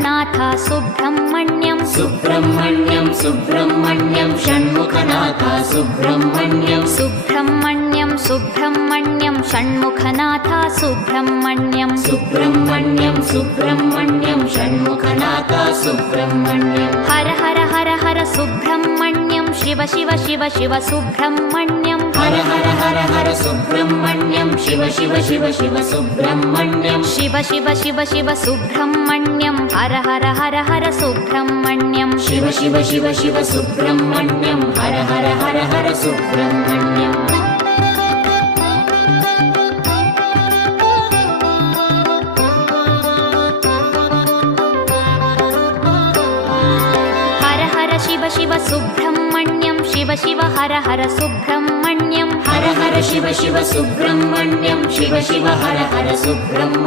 Shanmukhanath Subrahmanyam Subrahmanyam Subrahmanyam Shanmukhanath Subrahmanyam Subrahmanyam Subrahmanyam Shanmukhanath Subrahmanyam Subrahmanyam Subrahmanyam Shanmukhanath Subrahmanyam Har Har Har Har Subrahmanyam Shiva Shiva Shiva Shiva Subrahmanyam Har Har Har Har Subrahmanyam Shiva Shiva Shiva Shiva Subrahmanyam Shiva Shiva Shiva Shiva Subrahmanyam Har Har Har Har Subrahmanyam Shiva Shiva Shiva Shiva Subrahmanyam Har Har Har Har Subrahmanyam Har Har Shiva Shiva Subrahmanyam Shiva Shiva Har Har Subrahmanyam Har Har Shiva Shiva Subrahmanyam Shiva Shiva Har Har Subrahmanyam